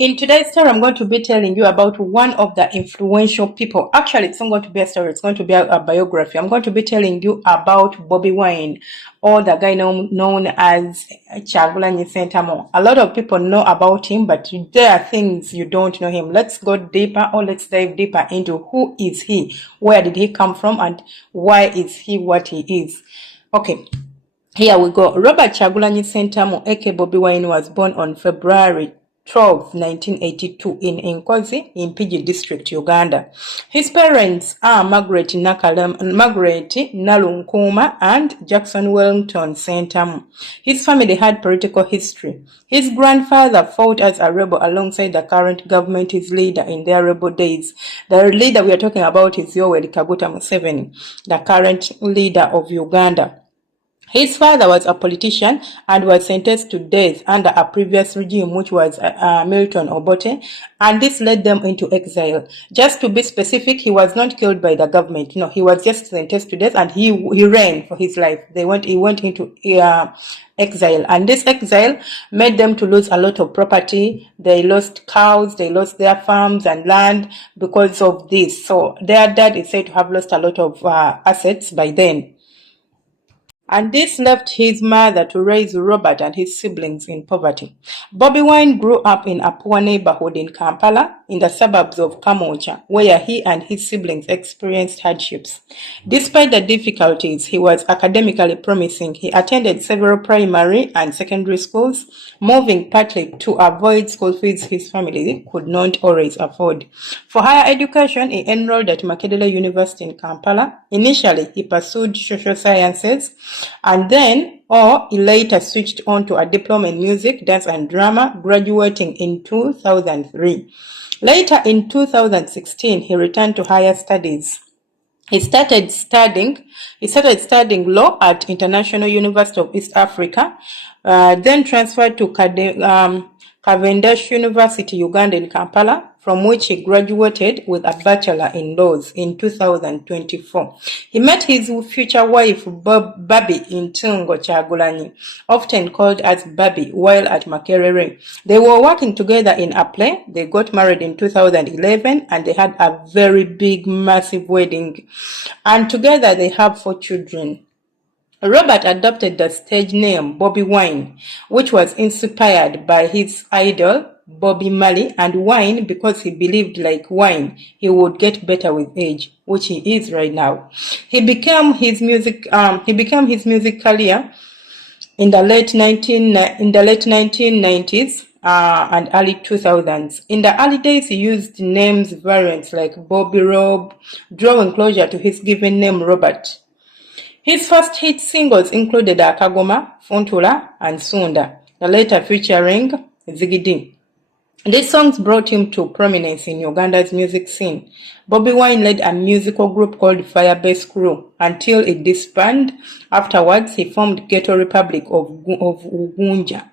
In today's story, I'm going to be telling you about one of the influential people. Actually, it's not going to be a story, it's going to be a biography. I'm going to be telling you about Bobi Wine, or the guy known as Kyagulanyi Ssentamu. A lot of people know about him, but there are things you don't know him. Let's go deeper, or let's dive deeper into who is he, where did he come from, and why is he what he is. Okay. Here we go. Robert Kyagulanyi Ssentamu, aka Bobi Wine, was born on February 12, 1982 in Nkozi, in Mpigi District, Uganda. His parents are Margaret Nalunkuuma and Jackson Wellington Ssentamu. His family had political history. His grandfather fought as a rebel alongside the current government, his leader in their rebel days. The leader we are talking about is Yoweri Kaguta Museveni, the current leader of Uganda. His father was a politician and was sentenced to death under a previous regime, which was Milton Obote, and this led them into exile. Just to be specific, he was not killed by the government. No, he was just sentenced to death, and he ran for his life. He went into exile, and this exile made them to lose a lot of property. They lost cows, they lost their farms and land because of this. So their dad is said to have lost a lot of assets by then. And this left his mother to raise Robert and his siblings in poverty. Bobi Wine grew up in a poor neighborhood in Kampala, in the suburbs of Kamwokya, where he and his siblings experienced hardships. Despite the difficulties, he was academically promising. He attended several primary and secondary schools, moving partly to avoid school fees his family could not always afford. For higher education, he enrolled at Makerere University in Kampala. Initially, he pursued social sciences, and then he later switched on to a diploma in music, dance and drama, graduating in 2003. Later in 2016, he returned to higher studies. He started studying law at International University of East Africa, then transferred to Cavendish University, Uganda in Kampala, from which he graduated with a bachelor in laws in 2024. He met his future wife, Bobi Ntungo Kyagulanyi, often called as Bobi, while at Makerere. They were working together in a play. They got married in 2011, and they had a very big, massive wedding. And together they have 4 children. Robert adopted the stage name Bobi Wine, which was inspired by his idol Bobi Marley, and wine because he believed, like wine, he would get better with age, which he is right now. He began his music career in the late 1990s and early 2000s. In the early days, he used names variants like Bobby Rob, drawing closer to his given name Robert. His first hit singles included Akagoma, Funtula, and Sunda, the latter featuring Zigidi. These songs brought him to prominence in Uganda's music scene. Bobi Wine led a musical group called Firebase Crew until it disbanded. Afterwards, he formed Ghetto Republic of Uganda.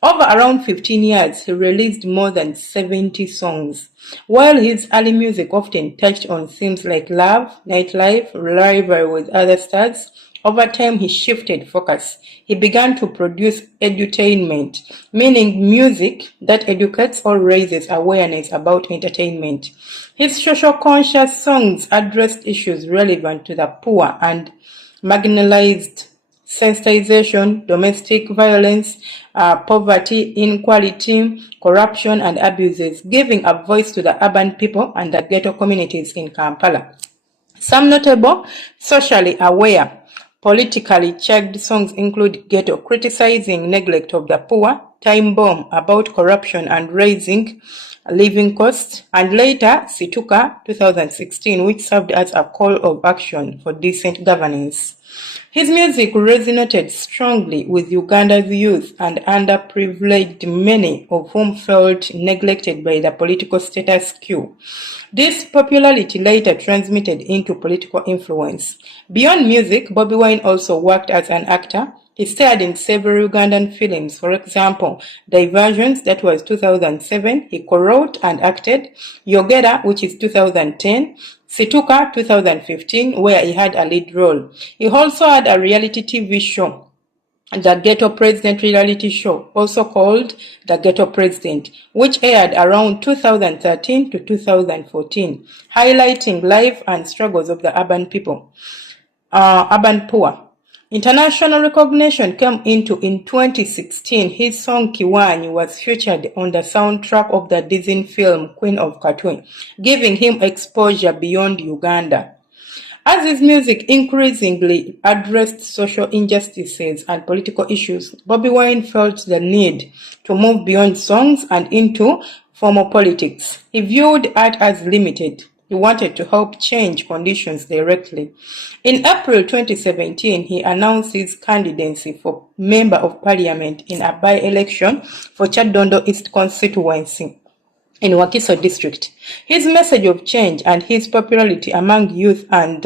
Over around 15 years, he released more than 70 songs. While his early music often touched on themes like love, nightlife, rivalry with other stars, over time he shifted focus. He began to produce edutainment, meaning music that educates or raises awareness about entertainment. His social conscious songs addressed issues relevant to the poor and marginalized: sensitization, domestic violence, poverty, inequality, corruption, and abuses, giving a voice to the urban people and the ghetto communities in Kampala. Some notable, socially aware, politically charged songs include Ghetto, criticizing neglect of the poor; Time Bomb, about corruption and raising living costs; and later Situka 2016, which served as a call of action for decent governance. His music resonated strongly with Uganda's youth and underprivileged, many of whom felt neglected by the political status quo. This popularity later transmitted into political influence. Beyond music, Bobi Wine also worked as an actor. He starred in several Ugandan films. For example, Diversions, that was 2007, he co-wrote and acted; Yogera, which is 2010, Situka 2015, where he had a lead role. He also had a reality TV show the Ghetto President reality show, also called The Ghetto President, which aired around 2013 to 2014, highlighting life and struggles of the urban poor. International recognition came into in 2016. His song Kiwanyi was featured on the soundtrack of the Disney film Queen of Katwe, giving him exposure beyond Uganda. As his music increasingly addressed social injustices and political issues, Bobi Wine felt the need to move beyond songs and into formal politics. He viewed art as limited. He wanted to help change conditions directly. In April 2017, he announced his candidacy for Member of Parliament in a by-election for Kyadondo East constituency in Wakiso district. His message of change and his popularity among youth and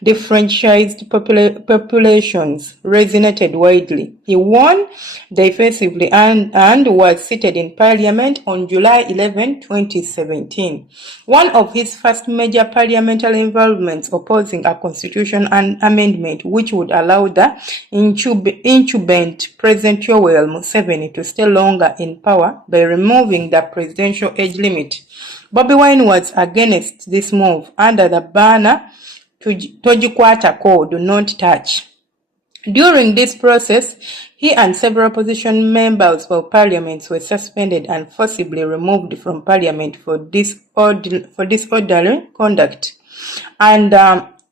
differentiated populations resonated widely. He won decisively and was seated in parliament on July 11, 2017. One of his first major parliamentary involvements opposing a constitution amendment which would allow the incumbent President Yoweri Museveni to stay longer in power by removing the presidential age limit. Bobi Wine was against this move under the banner Tojikwata Code, Do Not Touch. During this process, he and several opposition members of parliament were suspended and forcibly removed from parliament for disorderly conduct, an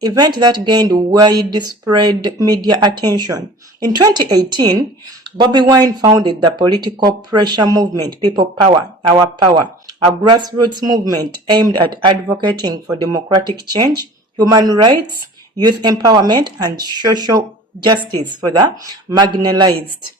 event that gained widespread media attention. In 2018, Bobi Wine founded the political pressure movement People Power, Our Power, a grassroots movement aimed at advocating for democratic change, human rights, youth empowerment, and social justice for the marginalized.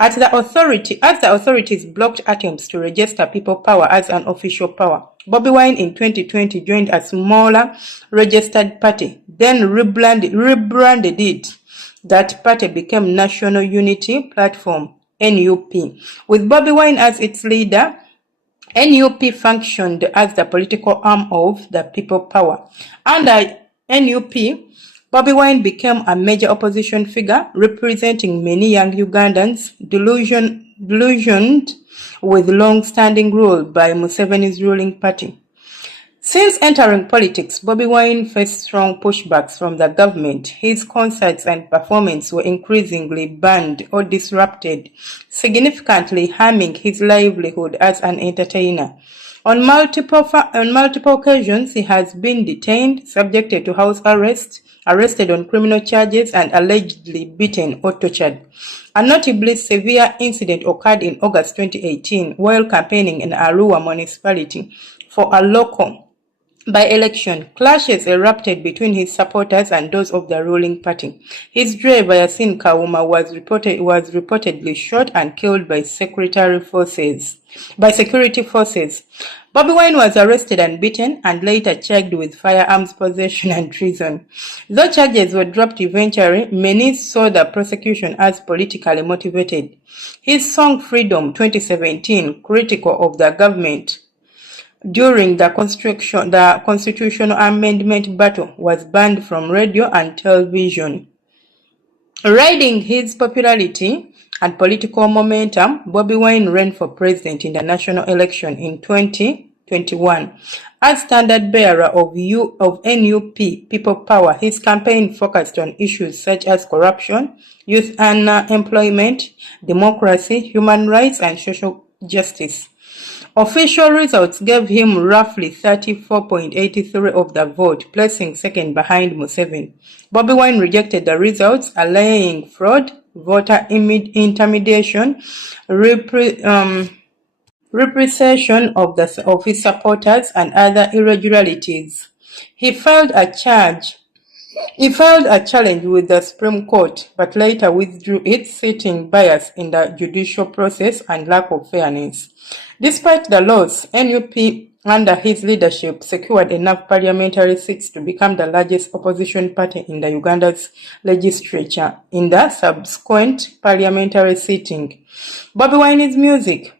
As the authorities blocked attempts to register People Power as an official power, Bobi Wine in 2020 joined a smaller registered party, then rebranded it. That party became National Unity Platform, NUP. With Bobi Wine as its leader, NUP functioned as the political arm of the People Power. Under NUP, Bobi Wine became a major opposition figure, representing many young Ugandans delusioned with long-standing rule by Museveni's ruling party. Since entering politics, Bobi Wine faced strong pushbacks from the government. His concerts and performances were increasingly banned or disrupted, significantly harming his livelihood as an entertainer. On multiple occasions, he has been detained, subjected to house arrest, arrested on criminal charges, and allegedly beaten or tortured. A notably severe incident occurred in August 2018 while campaigning in Arua municipality for a local by-election. Clashes erupted between his supporters and those of the ruling party. His driver Yasin Kawuma was reportedly shot and killed by security forces. Bobi Wine was arrested and beaten and later charged with firearms possession and treason. Though charges were dropped eventually, many saw the prosecution as politically motivated. His song Freedom 2017, critical of the government during the constitutional amendment battle, was banned from radio and television. Riding his popularity and political momentum, Bobi Wine ran for president in the national election in 2021. As standard bearer of NUP People Power, his campaign focused on issues such as corruption, youth unemployment, democracy, human rights, and social justice. Official results gave him roughly 34.83% of the vote, placing second behind Museveni. Bobi Wine rejected the results, alleging fraud, voter intimidation, repression of his supporters, and other irregularities. He filed a challenge with the Supreme Court, but later withdrew it, citing bias in the judicial process and lack of fairness. Despite the loss, NUP under his leadership secured enough parliamentary seats to become the largest opposition party in the Uganda's legislature in the subsequent parliamentary sitting. Bobi Wine's music,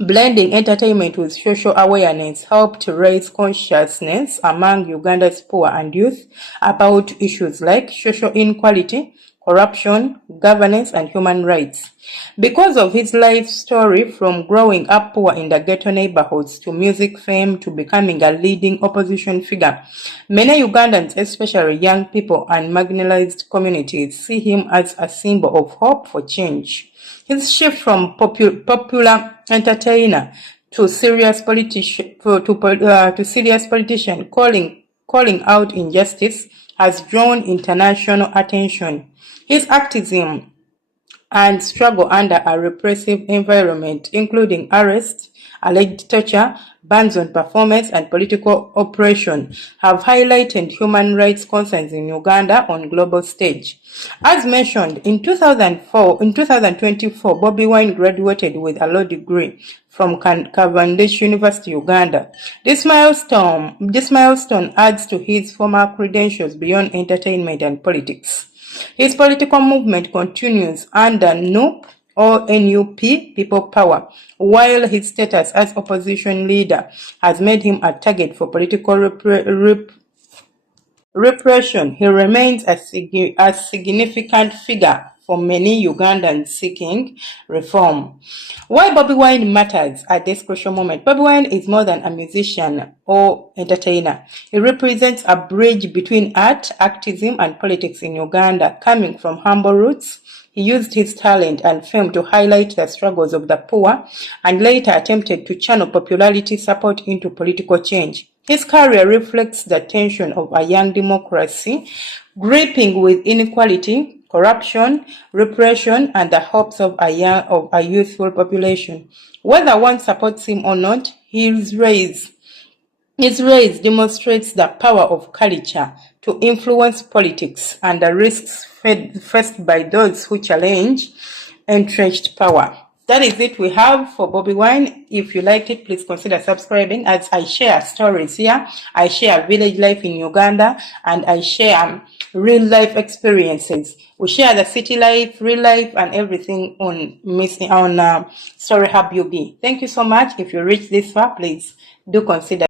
blending entertainment with social awareness, helped raise consciousness among Uganda's poor and youth about issues like social inequality, corruption, governance, and human rights. Because of his life story, from growing up poor in the ghetto neighborhoods to music fame to becoming a leading opposition figure, many Ugandans, especially young people and marginalized communities, see him as a symbol of hope for change. His shift from popular entertainer to serious politician, calling out injustice has drawn international attention. His activism and struggle under a repressive environment, including arrest, alleged torture, bans on performance, and political oppression, have highlighted human rights concerns in Uganda on global stage. As mentioned, in 2024, Bobi Wine graduated with a law degree from Cavendish University, Uganda. This milestone adds to his former credentials beyond entertainment and politics. His political movement continues under NUP or NUP, People Power, while his status as opposition leader has made him a target for political repression. He remains a significant figure for many Ugandans seeking reform. Why Bobi Wine matters at this crucial moment? Bobi Wine is more than a musician or entertainer. He represents a bridge between art, activism, and politics in Uganda. Coming from humble roots, he used his talent and fame to highlight the struggles of the poor and later attempted to channel popularity support into political change. His career reflects the tension of a young democracy, gripping with inequality, corruption, repression, and the hopes of a youthful population. Whether one supports him or not, his rise demonstrates the power of culture to influence politics and the risks faced by those who challenge entrenched power. That is it we have for Bobi Wine. If you liked it, please consider subscribing, as I share stories here. I share village life in Uganda, and I share real life experiences. We share the city life, real life, and everything on Story Hub UB. Thank you so much. If you reach this far, please do consider